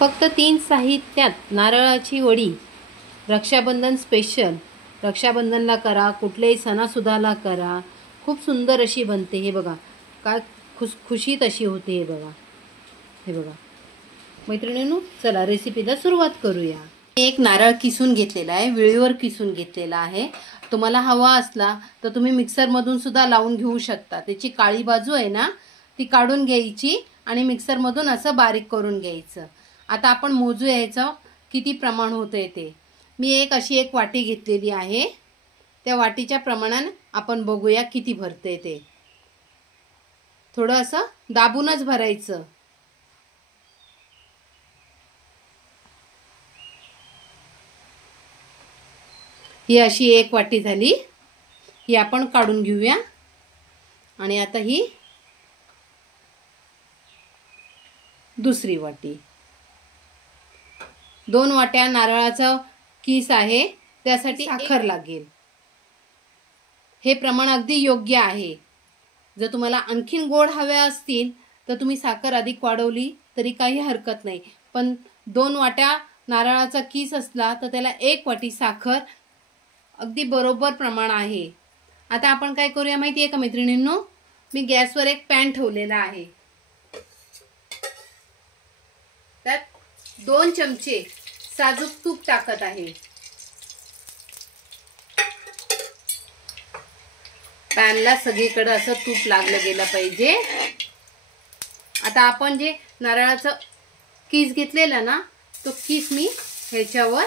फक्त 3 साहित्यात नारळाची वडी रक्षाबंधन स्पेशल. रक्षाबंधनला करा, कुठल्याही सणासुदाला करा, खूप सुंदर अशी बनते. हे बघा काय खुसखुशीत अशी होते. हे बघा, हे बघा मैत्रिणींनो, चला रेसिपीला सुरुवात करूया. एक नारळ किसून घेतलेला आहे, विळीवर किसून घेतलेला आहे. तुम्हाला हवा असला तर तुम्ही मिक्सरमधून सुद्धा लावून घेऊ शकता. त्याची काळी बाजू आहे ना, ती काढून घ्यायची आणि मिक्सरमधून असं बारीक करून घ्यायचं. आता आपण मोजू यायचं किती प्रमाण होतंय ते. मी अशी एक वाटी घेतलेली आहे. त्या वाटीच्या प्रमाणाने आपण बघूया किती भरते ते. थोडं असं दाबूनच भरायचं. ही अशी एक वाटी झाली. ही आपण काढून घेऊया. आणि आता ही दुसरी वाटी. 2 वाट्या नारळाचा किस आहे, त्यासाठी साखर लागेल. हे प्रमाण अगदी योग्य आहे. जर तुम्हाला आणखीन गोड हव्या असतील तर तुम्ही साखर अधिक वाढवली तरी काही हरकत नाही. पण 2 वाट्या नारळाचा किस असला तर त्याला 1 वाटी साखर अगदी बरोबर प्रमाण आहे. आता आपण काय करूया माहिती आहे का मैत्रिणींनो, मी गॅसवर एक पॅन ठेवलेला आहे. त्यात 2 चमचे साजूक तूप टाकत आहे. पॅनला सगळीकडे असं तूप लागलं गेलं पाहिजे. आता आपण जे नारळाचं किस घेतलेला ना, तो किस मी ह्याच्यावर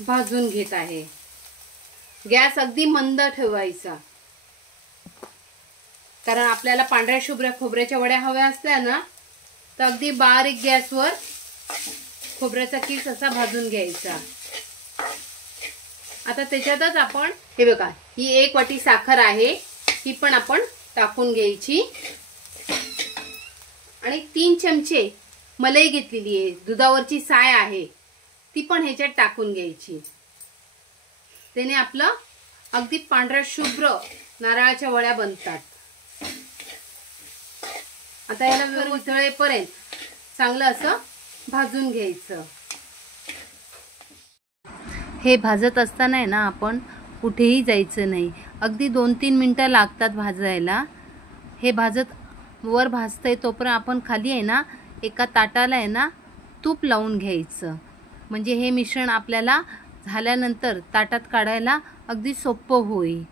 भाजून घेत आहे. गॅस अगदी मंद ठेवायचा, कारण आपल्याला पांढऱ्या शुभ्र खोबऱ्याच्या वड्या हव्या असल्या ना तर अगदी बारीक गॅसवर खोबऱ्याचा किस असा भाजून घ्यायचा. आता त्याच्यातच आपण हे बघा, ही 1 वाटी साखर आहे, ही पण आपण टाकून घ्यायची. आणि 3 चमचे मलाई घेतलेली आहे, दुधावरची साय आहे, ती पण ह्याच्यात टाकून घ्यायची. त्याने आपलं अगदी पांढऱ्या शुभ्र नारळाच्या वड्या बनतात. आता याला वितळेपर्यंत चांगलं असं भाजून घ्यायचं. हे भाजत असताना आहे ना, आपण कुठेही जायचं नाही. अगदी 2-3 मिनिटं लागतात भाजायला. हे वर भाजतंय तोपर्यंत आपण खाली आहे ना, एका ताटाला आहे ना तूप लावून घ्यायचं. म्हणजे हे मिश्रण आपल्याला झाल्यानंतर ताटात काढायला अगदी सोपं होईल.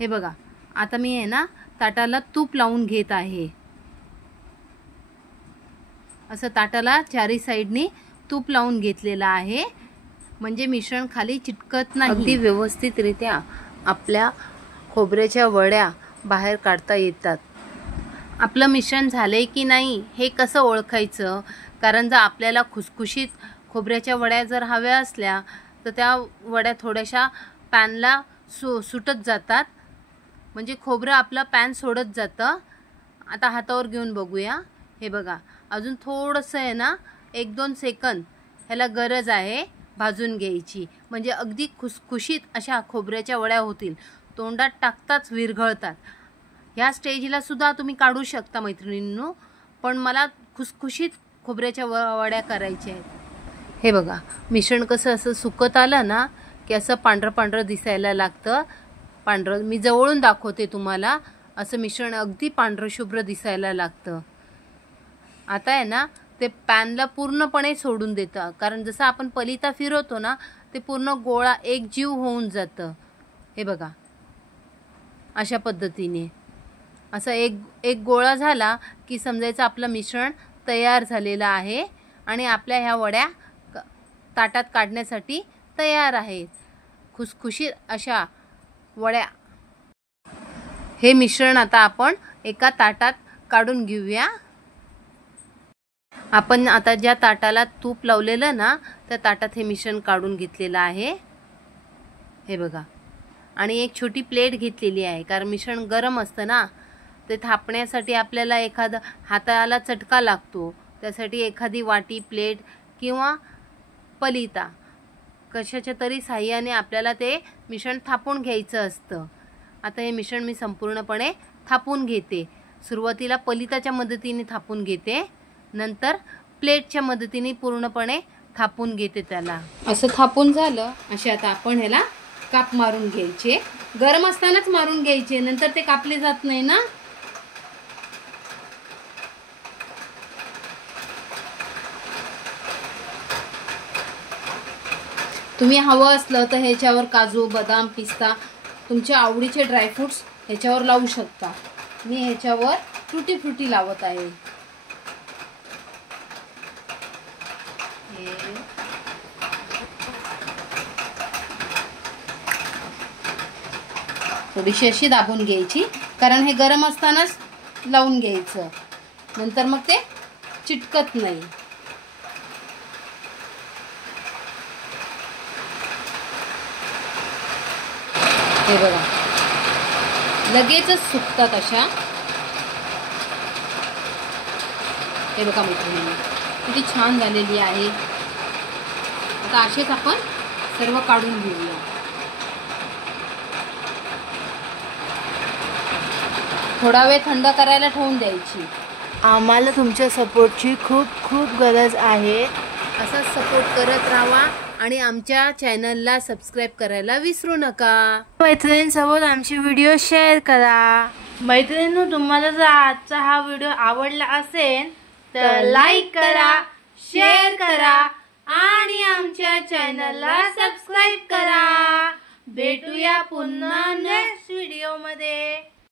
हे बघा, आता मी आहे ना ताटाला तूप लावून घेत आहे. असं ताटाला चारी साईडनी तूप लावून घेतलेलं आहे, म्हणजे मिश्रण खाली चिटकत नाही. अगदी व्यवस्थितरित्या आपल्या खोबऱ्याच्या वड्या बाहेर काढता येतात. आपलं मिश्रण झालंय की नाही हे कसं ओळखायचं? कारण जर आपल्याला खुसखुशीत खोबऱ्याच्या वड्या जर हव्या असल्या तर त्या वड्या थोड्याशा पॅनला सुटत जातात, म्हणजे खोबरं आपलं पॅन सोडत जातं. आता हातावर घेऊन बघूया. हे बघा, अजून थोडंसं आहे ना 1-2 सेकंद ह्याला गरज आहे भाजून घ्यायची, म्हणजे अगदी खुसखुशीत अशा खोबऱ्याच्या वड्या होतील. तोंडात टाकताच विरघळतात. ह्या स्टेजला सुद्धा तुम्ही काढू शकता मैत्रिणींनो, पण मला खुसखुशीत खोबऱ्याच्या वड्या करायच्या आहेत. हे बघा, मिश्रण कसं असं सुकत आलं ना की असं पांढरं पांढरं दिसायला लागतं. पांढरं मी जवळून दाखवते तुम्हाला. असं मिश्रण अगदी पांढरं शुभ्र दिसायला लागतं. आता आहे ना ते पॅनला पूर्णपणे सोडून देतं, कारण जसं आपण पलिता फिरवतो ना ते पूर्ण गोळा एकजीव होऊन जातं. हे बघा, अशा पद्धतीने असा एक गोळा झाला की समजायचं आपलं मिश्रण तयार झालेलं आहे आणि आपल्या ह्या वड्या ताटात काढण्यासाठी तयार आहेत. खुसखुशीत अशा वड्या. हे मिश्रण आता आपण एका ताटात काढून घेऊया. आपण आता ज्या ताटाला तूप लावलेलं ना त्या ताटात हे मिश्रण काढून घेतलेलं आहे. हे बघा, आणि एक छोटी प्लेट घेतलेली आहे, कारण मिश्रण गरम असतं ना, ते थापण्यासाठी आपल्याला एखादा हाताला चटका लागतो. त्यासाठी एखादी वाटी, प्लेट किंवा पलिता कशाच्या तरी साह्याने आपल्याला ते मिश्रण थापून घ्यायचं असतं. आता हे मिश्रण मी संपूर्णपणे थापून घेते. सुरुवातीला पलिताच्या मदतीने थापून घेते, नंतर प्लेटच्या मदतीने पूर्णपणे थापून घेते त्याला. असं थापून झालं असे आता आपण ह्याला काप मारून घ्यायचे. गरम असतानाच मारून घ्यायचे, नंतर ते कापले जात नाही ना. तुम्ही हवं असलं तर ह्याच्यावर काजू, बदाम, पिस्ता, तुमच्या आवडीचे ड्रायफ्रुट्स ह्याच्यावर लावू शकता. मी ह्याच्यावर टुटी फ्रुटी लावत आहे. थोडीशी अशी दाबून घ्यायची, कारण हे गरम असतानाच लावून घ्यायचं, नंतर मग ते चिटकत नाही. हे बघा लगेचच सुकतात अशा. हे बघा मैत्रिणी किती छान झालेली आहे. आता असेच आपण सर्व काढून घेऊया. थोडा वेळ थंड करायला ठेवून द्यायची. आम्हाला तुमच्या सपोर्टची खूप खूप गरज आहे. असाच सपोर्ट करत राहा आणि आमच्या चॅनलला सबस्क्राईब करायला विसरू नका. मैत्रिणींसोबत आमचे व्हिडिओ शेअर करा. मैत्रिणींनो, तुम्हाला जर आजचा हा व्हिडिओ आवडला असेल तर लाईक करा, शेअर करा आणि आमच्या चॅनलला सबस्क्राईब करा. भेटूया पुन्हा नेक्स्ट व्हिडिओ मध्ये.